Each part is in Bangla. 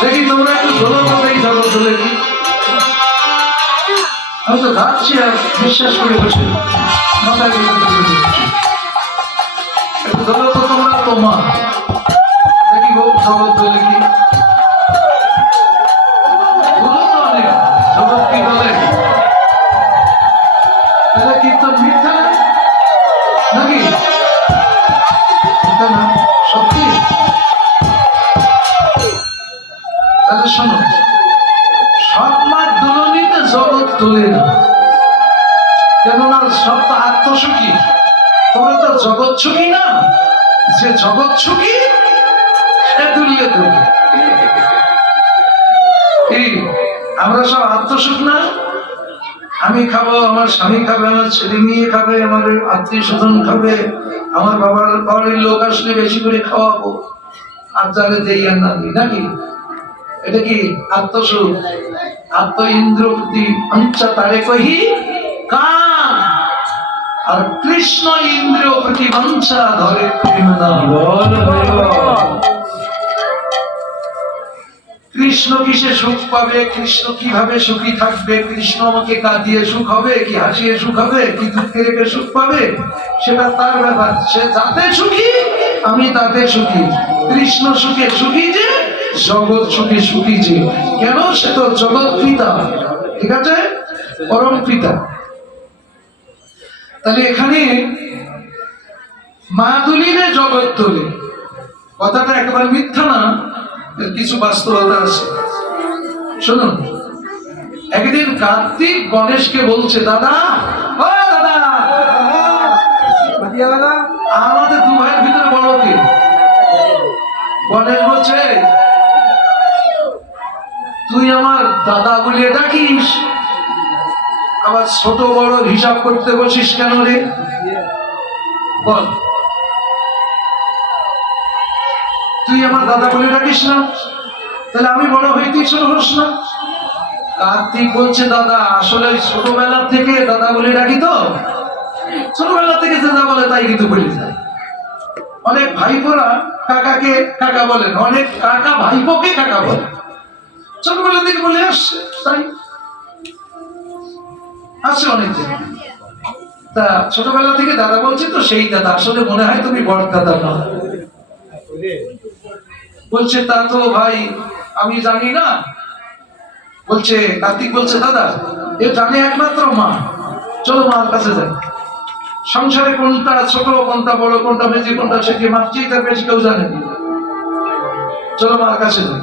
দেখি তোমরা একটু ধরো কোথায় জগৎ হলে কি আমি তো গাচ্ছি আর বিশ্বাস করে বসে মাথায় একটু ধরো তো তোমরা তোমা দেখি গো জগৎ হলে কি বলো তো অনেক জগৎ কি বলে তাহলে কীর্তন মিথ্যা নাকি মিথ্যা না সত্যি তাহলে শোনো সব মার দুলনিতে জগৎ তোলে না কেননা সব তো আত্মসুখী তোমরা তো জগৎ সুখী না যে জগৎ সুখী সে তুললে তোলে এই আমরা সব আত্মসুখ না আমি খাবো আমার স্বামী খাবে আমার ছেলে মেয়ে খাবে আমার আত্মীয় স্বজন খাবে আমার বাবার বাড়ির লোক আসলে বেশি করে খাওয়াবো আর যারে দেই আর না দিই নাকি এটা কি আত্মসুখ আত্ম ইন্দ্র প্রতি অঞ্চা তারে কহি কাম আর কৃষ্ণ ইন্দ্র প্রতি বঞ্চা ধরে প্রেম না কৃষ্ণ কিসে সুখ পাবে কৃষ্ণ কিভাবে সুখী থাকবে কৃষ্ণ আমাকে কাঁদিয়ে সুখ হবে কি হাসিয়ে সুখ হবে কি দুঃখে রেখে সুখ পাবে সেটা তার ব্যাপার সে যাতে সুখী আমি তাতে সুখী কৃষ্ণ সুখে সুখী যে জগৎ সুখে সুখী যে কেন সে তো জগৎ পিতা ঠিক আছে পরম পিতা তাহলে এখানে মা তুলিলে জগৎ তোলে কথাটা একেবারে মিথ্যা না কিছু বাস্তবতা আছে শুনুন একদিন কার্তিক গণেশকে বলছে দাদা ও দাদা আমাদের দু ভাইয়ের ভিতরে বড় কে গণেশ বলছে তুই আমার দাদা বলে ডাকিস আবার ছোট বড় হিসাব করতে বসিস কেন রে বল তুই আমার দাদা বলে ডাকিস না তাহলে আমি বড় হইতেই ছোট হোস না কার্তিক বলছে দাদা আসলে ছোটবেলা থেকে দাদা বলে ডাকি তো ছোটবেলা থেকে দাদা বলে তাই কিন্তু বলি যায় অনেক ভাইপোরা কাকাকে কাকা বলেন অনেক কাকা ভাইপোকে কাকা বলে ছোটবেলা থেকে বলে আসছে তাই আছে অনেক তা ছোটবেলা থেকে দাদা বলছে তো সেই দাদা আসলে মনে হয় তুমি বড় দাদা না বলছে তা তো ভাই আমি জানি না বলছে কার্তিক বলছে দাদা এ জানে একমাত্র মা চলো মার কাছে যাই সংসারে কোনটা ছোট কোনটা বড় কোনটা মেজি কোনটা সেটি মার চেয়ে তার বেশি কেউ জানে না চলো মার কাছে যাই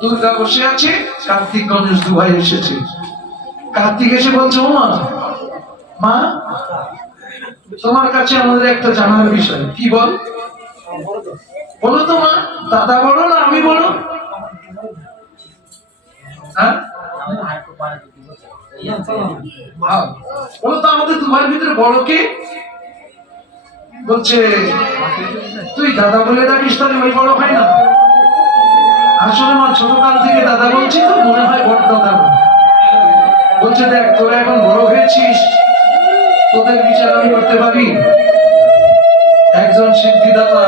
দুর্গা বসে আছে কার্তিক গণেশ দু ভাই এসেছে কার্তিক এসে বলছে ও মা মা তোমার কাছে আমাদের একটা জানার বিষয় কি বল বলো তো মা দাদা বড় না আমি বড় হ্যাঁ বলো তো আমাদের দু ভাইয়ের ভিতরে বড় কে বলছে তুই দাদা বলে ডাকিস তাহলে ওই বড় ভাই না আসলে মা ছোটকাল থেকে দাদা বলছি তো মনে হয় বড় দাদা বলছে দেখ তোরা এখন বড় হয়েছিস তোদের বিচার আমি করতে পারি একজন সিদ্ধিদাতা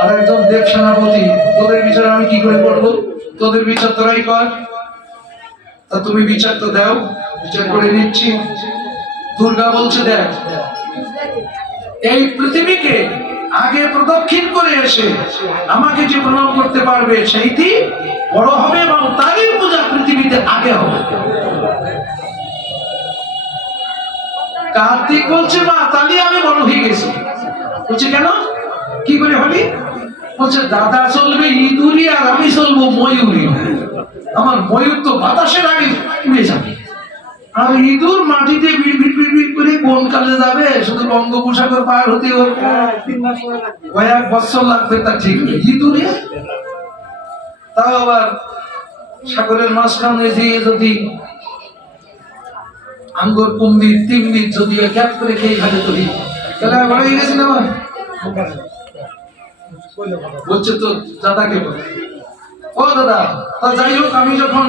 আর একজন দেব সেনাপতি তোদের বিচার আমি কি করে করবো তোদের বিচার তোরাই কর তা তুমি বিচার তো দাও বিচার করে নিচ্ছি দুর্গা বলছে দেখ এই পৃথিবীকে আগে প্রদক্ষিণ করে এসে আমাকে যে প্রণাম করতে পারবে সেইটি বড় হবে এবং তারই পূজা পৃথিবীতে আগে হবে কার্তিক বলছে মা তাহলে আমি বড় হয়ে গেছি বলছে কেন কি করে হলি বলছে দাদা চলবে ইঁদুরি আর আমি চলবো ময়ূরী আমার ময়ূর তো বাতাসের আগে উড়ে যাবে আর ইঁদুর মাটিতে বিড় করে কোন কালে যাবে শুধু বঙ্গোপসাগর পার হতে কয়েক বছর লাগবে তা ঠিক ইঁদুরে তাও আবার সাগরের মাঝখানে দিয়ে যদি আঙ্গুর কুম্ভীর তিমির যদি ক্যাপ করে খেয়ে খাবে তৈরি তাহলে বড় হয়ে গেছি না বলছে তো দাদাকে ও দাদা তা যাই হোক আমি যখন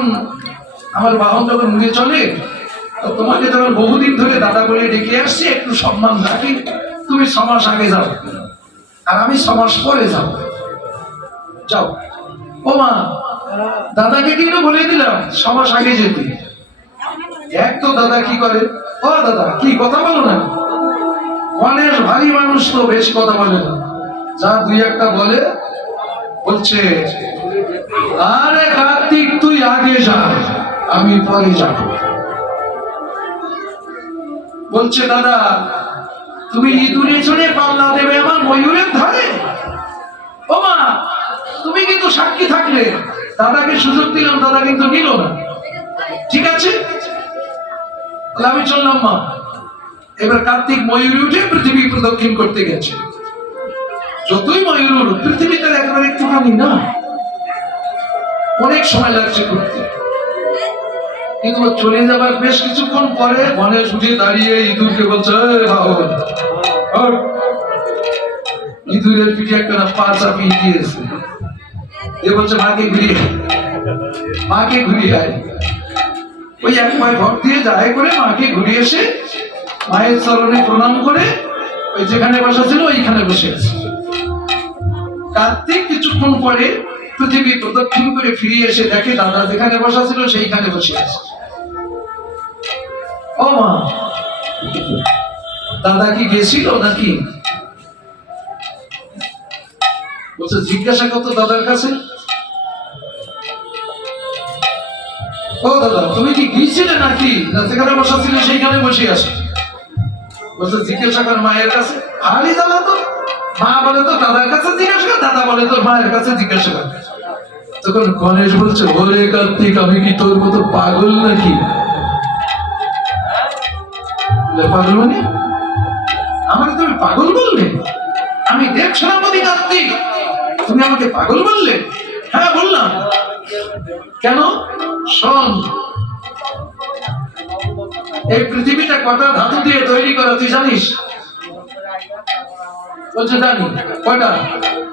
আমার বাহন যখন উড়ে চলে তোমাকে যখন বহুদিন ধরে দাদা বলে ডেকে আসছি একটু সম্মান রাখি তুমি 6 মাস আগে যাও আর আমি 6 মাস পরে যাও যাও। ও মা, দাদাকে কিন্তু বলে দিলাম 6 মাস আগে যেতে। এক তো দাদা কি করে, ও দাদা কি কথা বলো না, অনেক ভারী মানুষ তো বেশি কথা বলে না, যা দুই একটা বলে, বলছে আরে কার্তিক তুই আগে যা আমি পরে যাব। বলছে দাদা তুমি ইঁদুরে চড়ে পাল্লা দেবে আমার ময়ূরের ধারে? ও মা, তুমি কিন্তু সাক্ষী থাকলে। দাদাকে সুযোগ দিলাম, দাদা কিন্তু নিল না। ঠিক আছে, তাহলে আমি চললাম মা। এবার কার্তিক ময়ূরে উঠে পৃথিবী প্রদক্ষিণ করতে গেছে। যতই ময়ূর উঠুক, পৃথিবীতে একেবারে একটুখানি না, অনেক সময় লাগছে করতে। কিন্তু চলে যাবার বেশ কিছুক্ষণ পরে গণেশ উঠে দাঁড়িয়ে ইঁদুরকে বলছে, ইঁদুরের পিঠে একটা না পা চাপিয়ে দিয়েছে। এ বলছে মাকে ঘুরিয়ে, মাকে ঘুরিয়ে আয়। ওই এক পায়ে ভর দিয়ে যায় করে মাকে ঘুরিয়ে এসে মায়ের চরণে প্রণাম করে ওই যেখানে বসা ছিল ওইখানে বসে আছে। কার্তিক কিছুক্ষণ পরে পৃথিবী প্রদক্ষিণ করে ফিরে এসে দেখে দাদা যেখানে বসা ছিল সেইখানে বসে আছে। ও মা, দাদা কি গেছিল নাকি? বলছে জিজ্ঞাসা করতো দাদার কাছে, ও দাদা তুমি কি গিয়েছিলে নাকি, যেখানে বসা ছিল সেইখানে বসে আছে? বলছে জিজ্ঞাসা কর মায়ের কাছে। হালি দাদা তো মা বলে তো দাদার কাছে জিজ্ঞাসা কর, দাদা বলে তো মায়ের কাছে জিজ্ঞাসা কর। তখন গণেশ বলছে, ওরে কার্তিক আমি কি তোর মতো পাগল নাকি? পাগল মানে আমার তুমি পাগল বললে? আমি দেব সেনাপতি কার্তিক, তুমি আমাকে পাগল বললে? হ্যাঁ বললাম। কেন? শোন, এই পৃথিবীটা কটা ধাতু দিয়ে তৈরি করা তুই জানিস? বলছে জানি। কয়টা?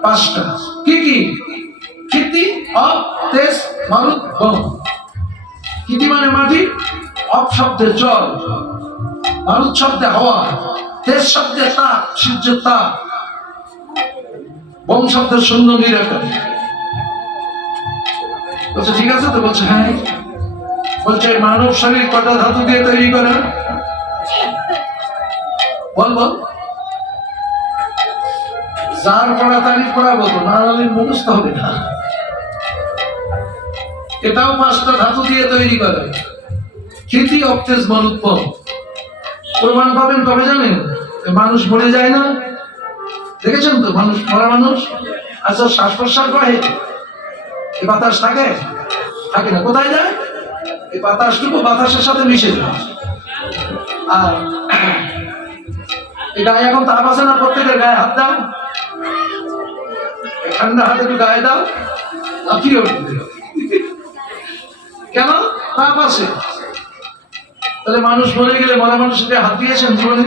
5টা। কি কি? ক্ষিতি, অপ, তেজ, মারুত, বম। ক্ষিতি মানে মাটি, অপ শব্দে জল, মারুত শব্দে হাওয়া, তেজ শব্দে তাপ, সূর্যের তাপ, বম শব্দের শূন্য নিরাকার। বলছে ঠিক আছে তো? বলছে হ্যাঁ। বলছে মানব শরীর কটা ধাতু দিয়ে তৈরি করা? বল বল। যার পড়া তারিখ পড়াবো তো, না হলে মুখস্থ হবে না। এটাও 5টা ধাতু দিয়ে তৈরি করে। ক্ষিতি, অপতেজ, মারুত, বম। প্রমাণ পাবেন কবে জানেন? মানুষ মরে যায় না, দেখেছেন তো মানুষ, মরা মানুষ। আচ্ছা শ্বাস প্রশ্বাস করে এই বাতাস থাকে? থাকে না। কোথায় যায়? এই বাতাসটুকু বাতাসের সাথে মিশে যায়। আর এই গায়ে এখন তাপ আছে না? প্রত্যেকের গায়ে হাত দাও, ঠান্ডা হাতে একটু গায়ে দাও, লাফিয়ে উঠবে। কেন? তাপ আছে। তাহলে মানুষ মরে গেলে মরা মানুষকে হাত দিয়েছেন জীবনে?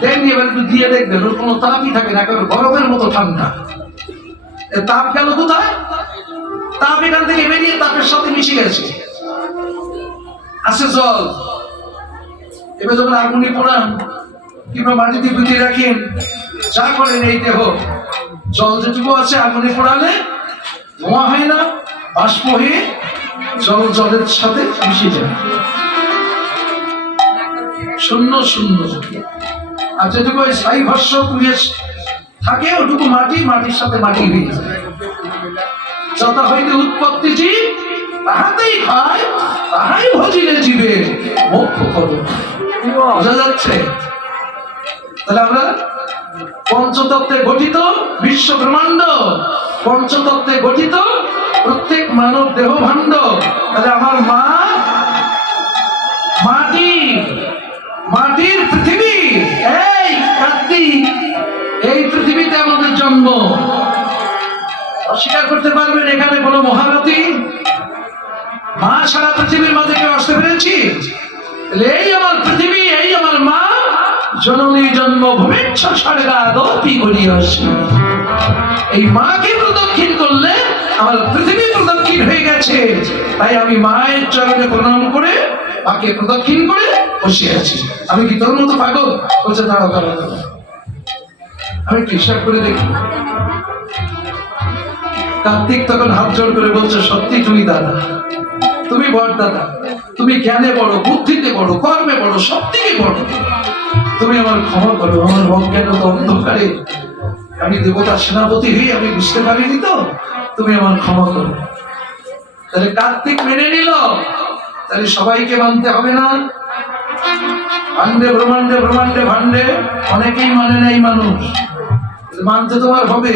দেননি। এবার একটু দিয়ে দেখবেন, ওর কোনো তাপই থাকে না, একেবারে বরফের মতো ঠান্ডা। তাপ গেল কোথায়? তাপ এখান থেকে বেরিয়ে তাপের সাথে মিশে গেছে। আছে জল। এবার যখন আগুনে পোড়ান কিংবা মাটিতে পুঁতে রাখেন, যা করেন এই দেহ, জল যেটুকু আছে আগুনে পোড়ালে ধোঁয়া হয় না, বাষ্প হয়ে জল জলের সাথে মিশে যায়, শূন্য শূন্য। আর যেটুকু ওই ছাই ভস্য পুড়িয়ে থাকে ওটুকু মাটি, মাটির সাথে মাটি হয়ে যায়। যথা হইতে উৎপত্তি জীব, তাহাতেই খায়, তাহাই ভজিলে জীবে মোক্ষ করো। বোঝা যাচ্ছে? তাহলে আমরা পঞ্চতত্ত্বে গঠিত বিশ্ব ব্রহ্মাণ্ড, পঞ্চতত্ত্বে গঠিত প্রত্যেক মানব দেহ ভাণ্ড। তাহলে আমার মা মাটি, মাটির পৃথিবী। এই কার্তিক, এই পৃথিবীতে আমাদের জন্ম। অস্বীকার করতে পারবেন এখানে কোনো মহারথী? মা সারা পৃথিবীর মাঝে কেউ আসতে পেরেছি? এই আমার পৃথিবী, এই আমার মা। জননী জন্মভূমিচ্ছ স্বর্গাদপি করিয়াসি। এই মাকে প্রদক্ষিণ করলে আমার পৃথিবী প্রদক্ষিণ হয়ে গেছে। তাই আমি মায়ের চরণে প্রণাম করে মাকে প্রদক্ষিণ করে বসে আছি। আমি কি তোর মতো পাগল? বলছে দাঁড়াও দাঁড়াও দাঁড়াও, আমি একটু হিসাব করে দেখি। কার্তিক তখন হাত জোর করে বলছে, সত্যি তুমি দাদা, তুমি বড় দাদা, তুমি জ্ঞানে বড়, বুদ্ধিতে বড়, কর্মে বড়, সব থেকে বড়। তুমি আমার ক্ষমা করো, আমার অজ্ঞানত অন্ধকারে আমি দেবতা সেনাপতি হয়ে আমি বুঝতে পারিনি তো, তুমি আমার ক্ষমা করো। তাহলে কার্তিক মেনে নিল, তাহলে সবাইকে মানতে হবে না? ভান্ডে ব্রহ্মাণ্ডে ব্রহ্মাণ্ডে ভান্ডে অনেকেই মানে নাই মানুষ, মানতে তোমার হবে,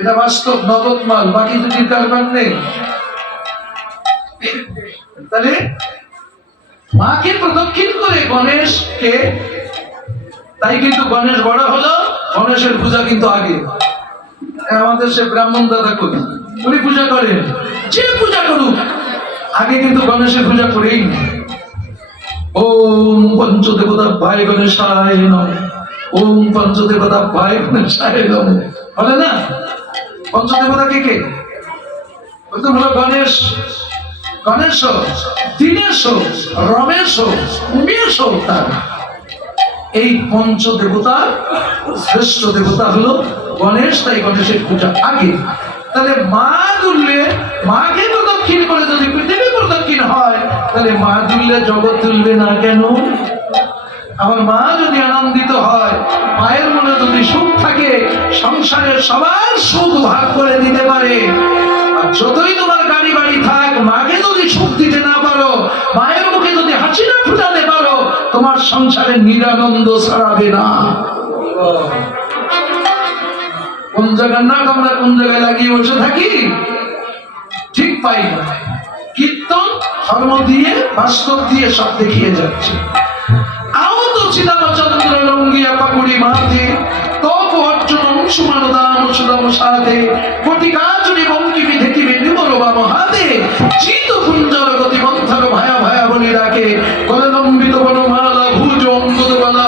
এটা বাস্তব নগদ মাল, বাকি দুটির কারবার নেই। তাহলে মাকে প্রদক্ষিণ করে গণেশকে, তাই কিন্তু গণেশ বড় হলো, গণেশের পূজা কিন্তু আগে। আমাদের সে ব্রাহ্মণ দাদা কবি, উনি পূজা করেন, যে পূজা করুক আগে কিন্তু গণেশের পূজা করেই না। ওম পঞ্চদেবতা ভাই গণেশায় নমঃ, ওম পঞ্চদেবতা ভাই গণেশায় নমঃ, বলে না? পঞ্চদেবতা কে কে? ওই তো হলো গণেশ, গণেশ, দীনেশ, রমেশ, উমেশ, তার এই পঞ্চদেবতার শ্রেষ্ঠ দেবতা হলো গণেশ, তাই গণেশের পূজা আগে। তাহলে মা দুললে, মাকে প্রদক্ষিণ করে যদি পৃথিবী প্রদক্ষিণ হয়, তাহলে মা দুললে জগৎ তুলবে না কেন? আমার মা যদি আনন্দিত হয়, মায়ের মনে যদি সুখ থাকে, সংসারের সবার সুখ ভাগ করে দিতে পারে। আর যতই তোমার গাড়ি বাড়ি থাক, মাকে যদি সুখ দিতে না পারো, মায়ের মুখে যদি হাসি না ফুটাতে পারো, তোমার সংসারে নিরানন্দ ছড়াবে না। কোন জায়গার নাক আমরা কোন জায়গায় লাগিয়ে বসে থাকি, ঠিক পাই না। কীর্তন ধর্ম দিয়ে, বাস্তব দিয়ে সব দেখিয়ে যাচ্ছে। আহত চিদামচন্দ্র লঙ্গিয়া পাকুড়ি মাথে, তপ অর্জুন অংশুমান দাম সুদাম সাথে, কোটি কাজুরি বঙ্কিমি দেখিবে নিবর বাম হাতে, চিত কুঞ্জর গতি মন্থর ভায়া ভায়া বলি রাখে, গললম্বিত বনমালা ভুজ অঙ্গদ বালা,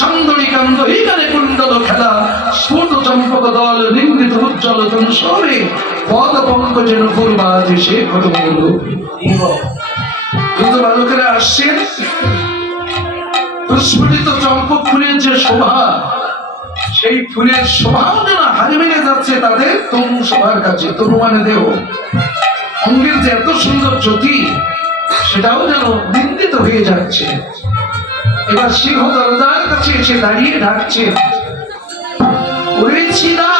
ছন্দরি কান্দ হিকারে কুণ্ডল খেলা, স্ফুট চম্পক দল নিমৃত উজ্জ্বল তন সরে, পদ পঙ্কজেন পূর্বাজি সে ঘটমূল। দ্রুত বালকেরা আসছেন, প্রস্ফুটিত চম্পক ফুলের যে শোভা, সেই ফুলের শোভাও যেন হারে মেনে যাচ্ছে তাদের তনু শোভার কাছে। তনু মানে দেহ, অঙ্গের যে এত সুন্দর জ্যোতি, সেটাও যেন নিন্দিত হয়ে যাচ্ছে। এবার সিংহ দরজার কাছে এসে দাঁড়িয়ে ডাকছে, ওরে চিদা,